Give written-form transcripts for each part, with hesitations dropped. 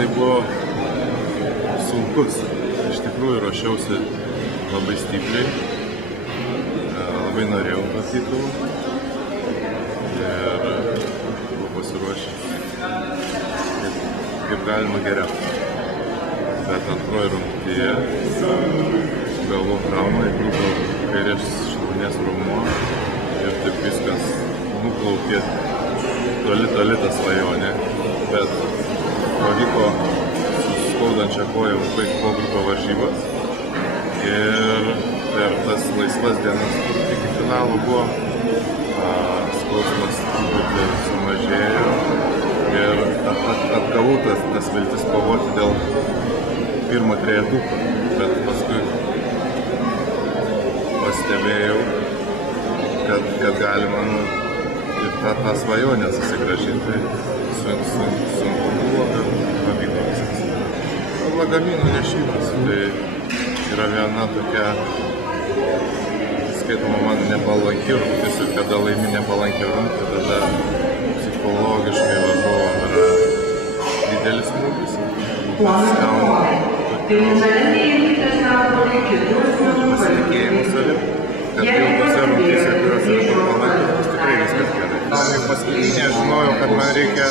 jisai buvo sunkus. Iš tikrųjų ruošiausi labai stipriai, labai norėjau to titulo ir buvau pasiruošęs kaip galima geriau. Bet antroji rungtyje gavau traumą, įkrūpo kairės šlaunies raumuo ir taip viskas nuplaukė toli ta svajonė, bet pavyko su skaudančia koja užbaigti pogrupio varžybas ir per tas laisvas dienas, kur iki finalo buvo, skausmas truputį sumažėjo ir atgavau tas viltis kovoti dėl pirmo trejetuko, bet paskui pastebėjau, kad galima ir tą svajonę susigrąžinti. Sunku buvo, bet pavyko viskas. Lagaminų nešimas, tai yra viena tokia, skaitoma, man nepalanki rungtis ir kada laimi nepalanki rungtį, tada psichologiškai varžovam yra didelis smūgis. Pasitikėjimu savim, kad jau tose rungtyse, kurios yra palankios, bus tikrai viskas gerai. Jau paskutinė žinojau, kad man reikia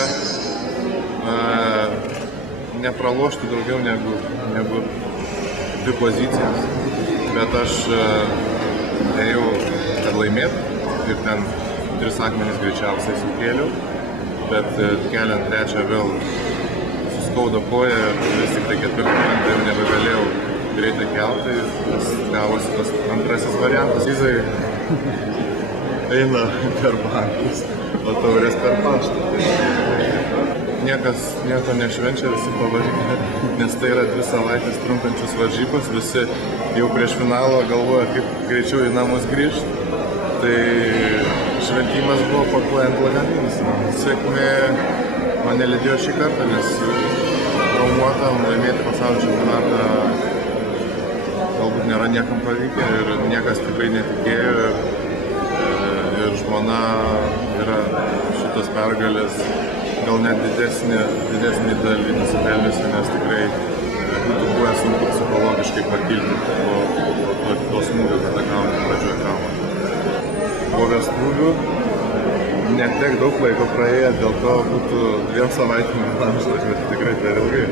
nepralošti daugiau negu 2 pozicijas, bet aš ėjau, kad laimėt ir ten 3 akmenis greičiausiai sukėliau, bet keliant trečią vėl suskaudo koją ir vis tik tai 4 momentą jau nebegalėjau greitai kelti ir gavosi tas antrasis variantas. Izai eina per bankus, o taurės per paštą. Niekas nieko nešvenčia, visi pavargę, nes tai yra 2 savaitės trunkančios varžybos, visi jau prieš finalą galvoja, kaip greičiau į namus grįžti. Tai šventimas buvo pakuojant lagaminus. Sėkmė mane lydėjo šį kartą, nes traumuotam laimėti pasaulio čempionatą galbūt nėra niekam pavykę ir niekas tikrai netikėjo. Ir žmona yra šitos pergalės gal net didesnį dalį nusipelniusi, nes tikrai būtų buvę sunku psichologiškai pakilti po smūgio, kada gauni pradžioje traumą. Po vestuvių netiek daug laiko praėjo, dėl to būtų 2 savaitėm važiuoti tikrai per ilgai.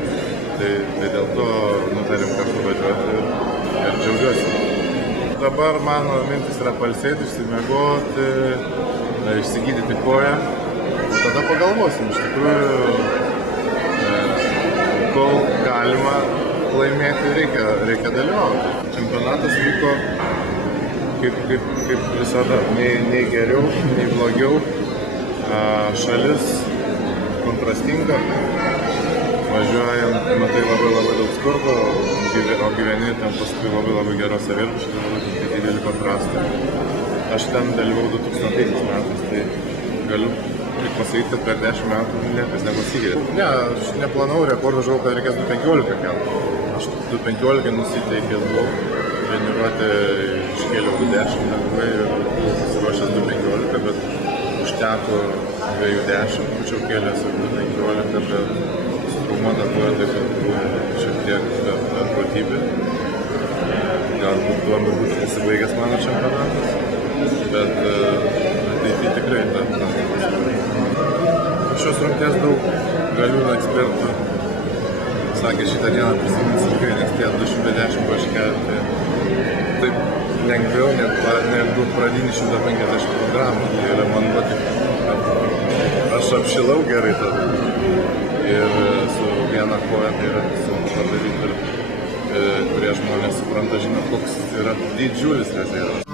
Tai dėl to nutarėm kartu važiuoti ir džiaugiuosi. Dabar mano mintis yra pailsėti, išsimiegoti, išsigydyti koją. Tada pagalvosim, iš tikrųjų, kol galima laimėti, reikia dalyvauti. Čempionatas vyko kaip visada, nei geriau, nei blogiau. Šalis kontrastinga, važiuojant, matai labai daug skurdo, o gyveni ten paskui labai geros saviraiškos, labai didelį kontrastą. Aš ten dalyvau 2000 metais, tai galiu tik pasakyti, kad per 10 metų niekas nepasikeitė. Ne, aš neplanavau rekordą, žinau, kad reikės 2.15 kelti. Aš 2.15 nusiteikęs buvau, treniruotę iškėliau 2.10 lengvai ir pasiruošęs 2.15, bet užteko 2.10, būčiau kėlęs 2.15, bet su traumuota koja taip pat buvo šiek tiek protybė. Galbūt tuo būtų pasibaigęs mano čempionatas, bet tai tikrai tam. Šios rungties daug galiūnų ekspertų sakė, šitą dieną prisimins ilgai, nes tie 210 buvo iškelti taip lengviau negu pradinį 150 kg. Tai yra man tik, aš apšilau gerai tada ir su viena koja tai yra sunku padaryti ir kurie žmonės supranta, žino, koks yra didžiulis rezervas.